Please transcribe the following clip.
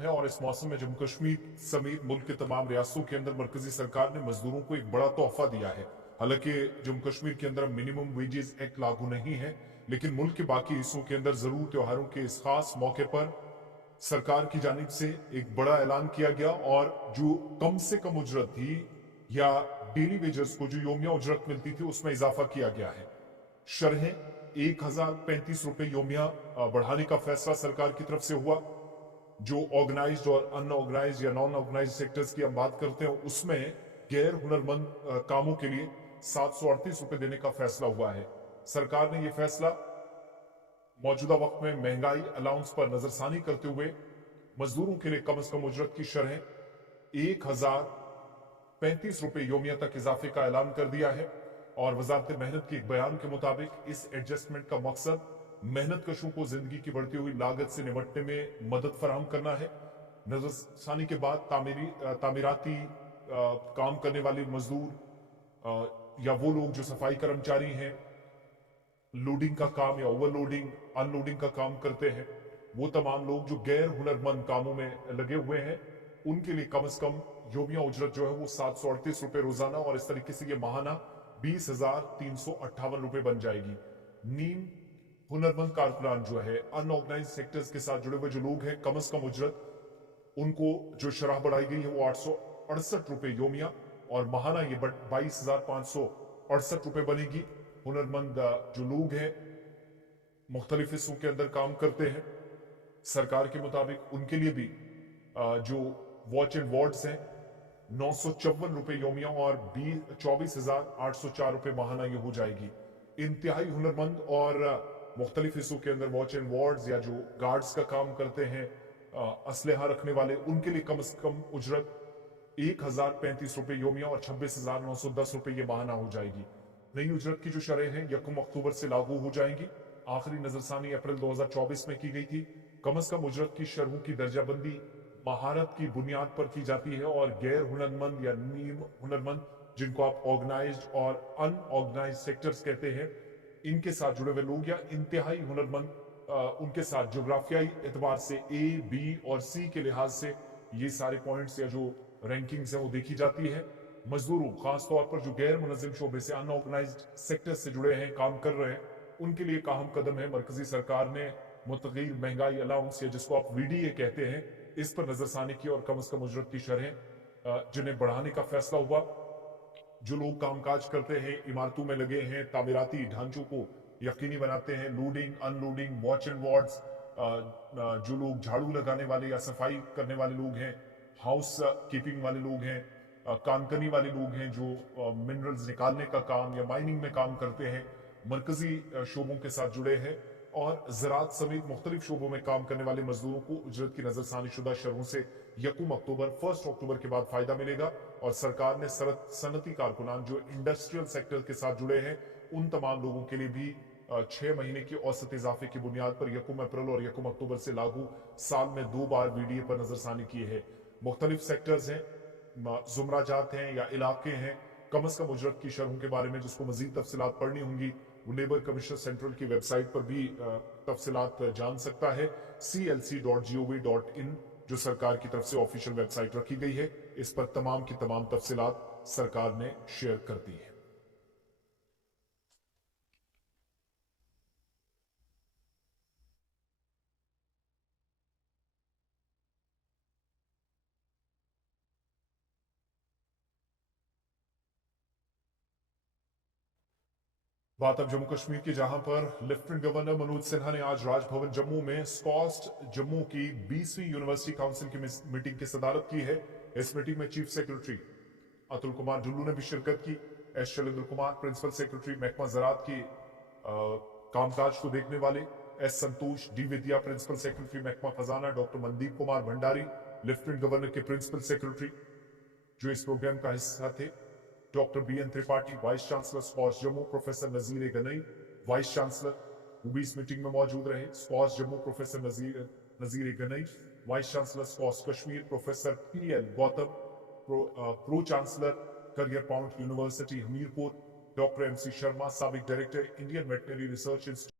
है और इस मौसम में जम्मू कश्मीर समेत मुल्क के तमाम रियासतों के अंदर मरकजी सरकार ने मजदूरों को एक बड़ा तोहफा दिया है। हालांकि जम्मू कश्मीर के अंदर मिनिमम वेजेस एक्ट लागू नहीं है, लेकिन मुल्क के बाकी हिस्सों के अंदर जरूर त्योहारों के इस खास मौके पर सरकार की जानिब से एक बड़ा ऐलान किया गया और जो कम से कम उजरत थी या डेली वेजेस को जो योमिया उजरत मिलती थी उसमें इजाफा किया गया है। शरहें 1035 रुपए योमिया बढ़ाने का फैसला सरकार की तरफ से हुआ। जो ऑर्गेनाइज्ड और अनऑर्गेनाइज्ड या नॉन ऑर्गेनाइज्ड सेक्टर्स की हम बात करते हैं उसमें गैर हुनरमंद कामों के लिए 738 रुपए देने का फैसला हुआ है। सरकार ने यह फैसला मौजूदा वक्त में महंगाई अलाउंस पर नजरसानी करते हुए मजदूरों के लिए कम से कम उजरत की शरह 1035 रुपए योमिया तक इजाफे का ऐलान कर दिया है। और वजारत मेहनत के एक बयान के मुताबिक इस एडजस्टमेंट का मकसद मेहनत कशों को जिंदगी की बढ़ती हुई लागत से निपटने में मदद फराहम करना है। नजरसानी के बाद तामीराती काम करने वाले मजदूर या वो लोग जो सफाई कर्मचारी हैं, लोडिंग का काम या ओवरलोडिंग अनलोडिंग का काम करते हैं, वो तमाम लोग जो गैर हुनरमंद कामों में लगे हुए हैं, उनके लिए कम से कम योमिया उजरत जो है वो 738 रुपए रोजाना और इस तरीके से ये माहाना 20,358 रुपए बन जाएगी। नीम हुनरमंद कारकुनान जो है अनऑर्गेनाइज सेक्टर्स के साथ जुड़े हुए जो लोग हैं, कम से कम उजरत उनको जो शरह बढ़ाई गई है वो 868 रुपए योमिया और माहाना ये 22,568 रुपए बनेगी। हुनरमंद जो लोग हैं मुख्तलिफ हिस्सों के अंदर काम करते हैं, सरकार के मुताबिक उनके लिए भी जो वॉच एंड वार्ड्स हैं 954 रुपए योमिया और 24,804 रुपए माहाना ये हो जाएगी। इंतहाई हुनरमंद और मुख्तलिफ हिस्सों के अंदर वॉच एंड वार्ड्स या जो गार्ड्स का काम करते हैं, असलहा रखने वाले, उनके लिए कम से कम उजरत 1,035 रुपए योमिया और 26,910 रुपए ये माहाना हो जाएगी। नई उजरत की जो शरह हैं 1 अक्टूबर से लागू हो जाएंगी। आखिरी नजरसानी अप्रैल 2024 में की गई थी। कम से कम उजरत की शरहों की दर्जाबंदी महारत की बुनियाद पर की जाती है और गैर हुनरमंद या नीम हुनरमंद, जिनको आप ऑर्गेनाइज्ड और अनऑर्गेनाइज्ड सेक्टर्स कहते हैं, इनके साथ जुड़े हुए लोग या इंतहाई हुनरमंद, उनके साथ जोग्राफियाई एतबार से ए, बी और सी के लिहाज से ये सारे पॉइंट्स या जो रैंकिंग्स हैं वो देखी जाती है। मजदूरों खासतौर पर जो गैर मुनज़्ज़म शोबे से अनऑर्गेनाइज्ड सेक्टर से जुड़े हैं, काम कर रहे हैं, उनके लिए अहम कदम है। मरकजी सरकार ने मुतग़ीर महंगाई अलाउंस या जिसको आप वीडीए कहते हैं, इस पर नजरसानी की और कम से कम उजरत की शरह जिन्हें बढ़ाने का फैसला हुआ। जो लोग कामकाज करते हैं, इमारतों में लगे हैं, तामीराती ढांचों को यकीनी बनाते हैं, loading unloading watch and wards, जो लोग झाड़ू लगाने वाले या सफाई करने वाले लोग हैं, हाउस कीपिंग वाले लोग हैं, कानकनी वाले लोग हैं जो मिनरल्स निकालने का काम या माइनिंग में काम करते हैं, मरकजी शोबों के साथ जुड़े हैं और ज़राअत समेत मुख्तलिफ शोबों में काम करने वाले मजदूरों को उजरत की नजरसानी शुदा शरहों से 1 अक्टूबर के बाद फायदा मिलेगा। और सरकार ने सनती कारकुनान जो इंडस्ट्रियल सेक्टर के साथ जुड़े हैं, उन तमाम लोगों के लिए भी 6 महीने की औसत इजाफे की बुनियाद पर 1 अप्रैल और 1 अक्टूबर से लागू साल में 2 बार वीडीए पर नजरसानी की है। मुख्तलिफ सेक्टर्स हैं, जुमराजात हैं या इलाके हैं, कम से कम उजरत की शरहों के बारे में जिसको मजीद तफसीलात पढ़नी होंगी वो लेबर कमीशन सेंट्रल की वेबसाइट पर भी तफसीलात जान सकता है। clc.gov.in जो सरकार की तरफ से ऑफिशियल वेबसाइट रखी गई है, इस पर तमाम की तमाम तफसीलात सरकार ने शेयर कर दी है। बात अब जम्मू कश्मीर की, जहां पर लेफ्टिनेंट गवर्नर मनोज सिन्हा ने आज राजभवन जम्मू में स्कॉस्ट जम्मू की 20वीं यूनिवर्सिटी काउंसिल की मीटिंग की सदारत की है। इस मीटिंग में चीफ सेक्रेटरी अतुल कुमार जुल्लू ने भी शिरकत की। S Shailendra Kumar principal secretary महकमा ज़राअत की कामकाज को देखने वाले, S Santosh D Vaidya principal secretary महकमा खजाना, doctor Mandeep Kumar Bhandari lieutenant governor के प्रिंसिपल सेक्रेटरी जो इस प्रोग्राम का हिस्सा थे, doctor B N Tripathi vice chancellor SKUAST Jammu, professor Nazir Ganai vice chancellor वो भी इस मीटिंग में मौजूद रहे। SKUAST Jammu professor Nazir Ganai, vice chancellor SKUAST Kashmir professor P L Gautam, pro chancellor career point university Hamirpur doctor M C Sharma, साबिक director Indian veterinary research institute